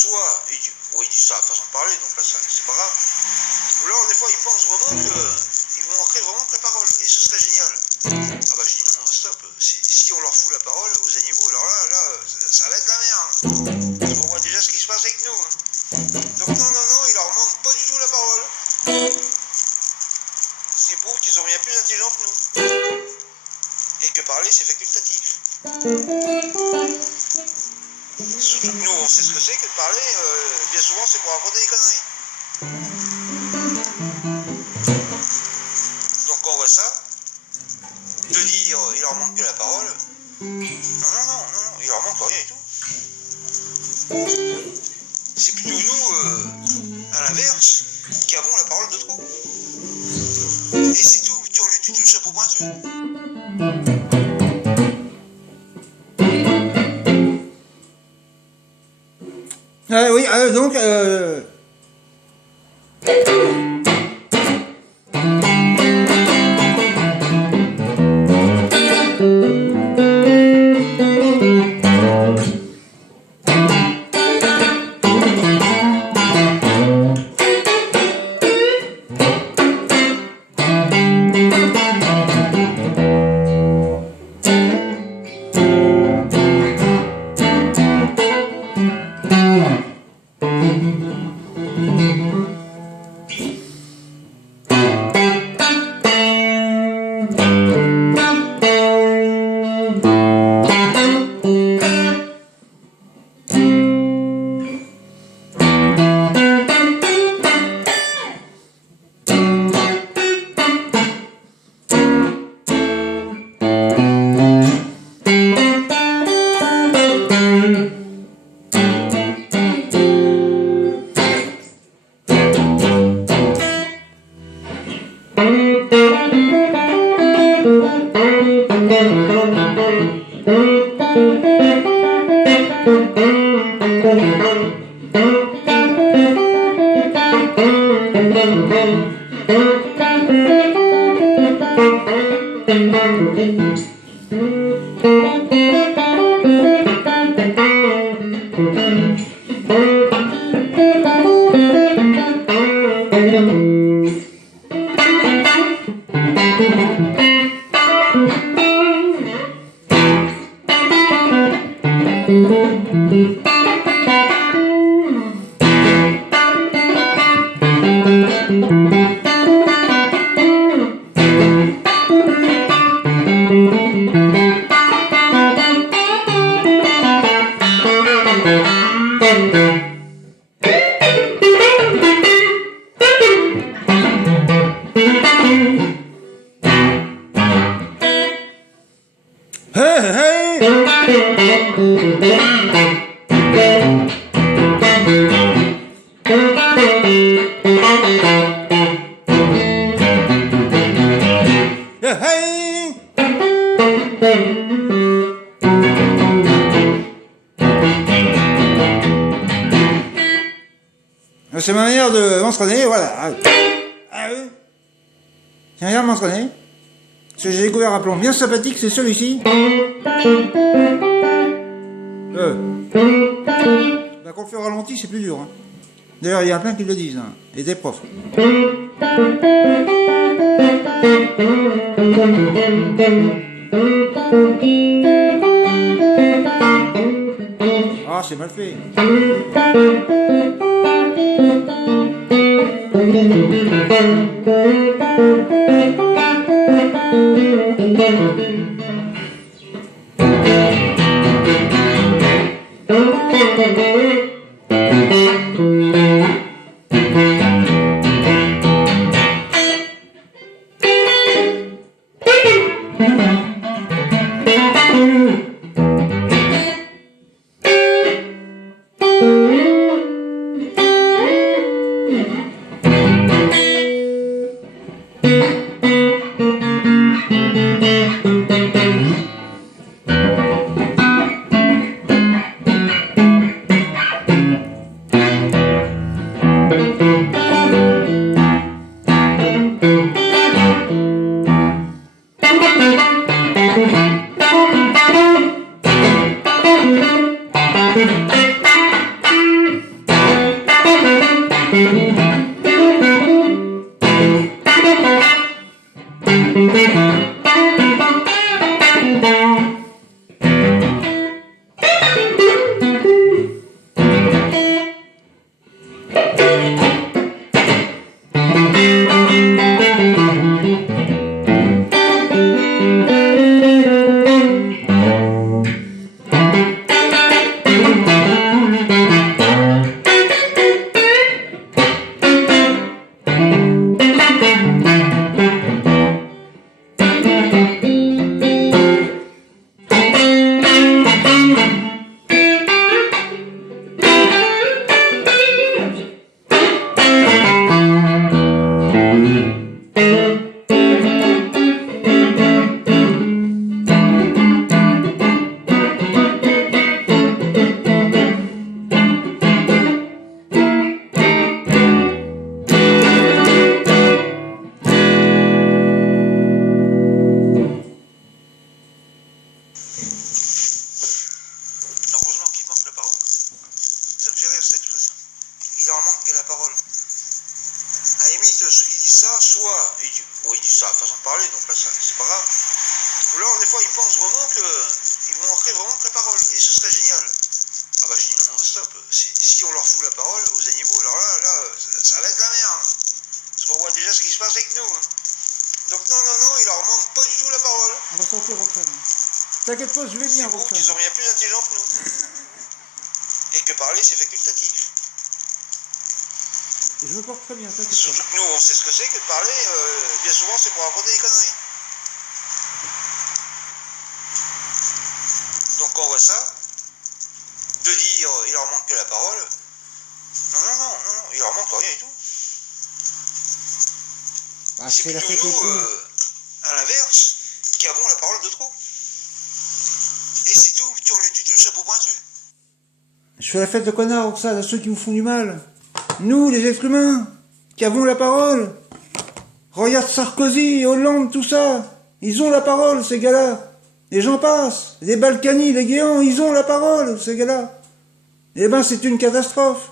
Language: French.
soit, il dit ça à façon de parler, donc là c'est pas grave. Ou alors des fois ils pensent vraiment qu'ils vont ancrer vraiment que la parole, et ce serait génial. Ah bah je dis non, stop, si on leur fout la parole aux animaux, alors là ça va être la merde. Parce qu'on voit déjà ce qui se passe avec nous. Donc non, il leur manque pas du tout la parole. Ce qui prouve qu'ils sont bien plus intelligents que nous. Et que parler c'est facultatif. Surtout que nous on sait ce que c'est que de parler, bien souvent c'est pour raconter des conneries. Donc quand on voit ça, de dire il leur manque que la parole, non, il leur manque rien du tout. C'est plutôt nous, à l'inverse, qui avons la parole de trop. Et c'est tout, tu le tutu, chapeau pointu. Oui, donc... C'est ma manière de m'entraîner, voilà. C'est ma manière de m'entraîner. Parce que j'ai découvert un plan bien sympathique, c'est celui-ci. Bah, quand on le fait au ralenti, c'est plus dur. Hein. D'ailleurs, il y a plein qui le disent, hein, et des profs. Ah, c'est mal fait. Heureusement qu'il manque la parole. Ça me fait rire cette expression. Il leur manque que la parole. À la limite, ceux qui disent ça, soit ils disent ça à façon de parler, donc là c'est pas grave. Ou alors des fois ils pensent vraiment qu'ils vont manquer vraiment que la parole, et ce serait génial. Ah bah je dis non, stop. Si on leur fout la parole aux animaux, alors là ça va être la merde. Parce qu'on voit déjà ce qui se passe avec nous. Hein. Donc non, il leur manque pas du tout la parole. On va sortir, Roxane. T'inquiète pas, je vais bien, C'est pour Roxane. qu'ils sont bien plus intelligents que nous. Et que parler, c'est facultatif. Et je me porte très bien, t'inquiète Surtout pas. que nous, on sait ce que c'est que de parler. Bien souvent, c'est pour raconter des conneries. Donc quand on voit ça, de dire il leur manque que la parole, non, il leur manque rien du tout. Ah, C'est c'est la plutôt fête nous, au tout. à l'inverse, qui avons la parole de trop. Et c'est tout, tu le tutu, le chapeau pointu. Je fais la fête de connards, Roxane, à ceux qui vous font du mal. Nous, les êtres humains, qui avons la parole. Regarde Sarkozy, Hollande, tout ça. Ils ont la parole, ces gars-là. Et j'en passe. Les Balkany, les Guéants, ils ont la parole, ces gars-là. Eh ben, c'est une catastrophe.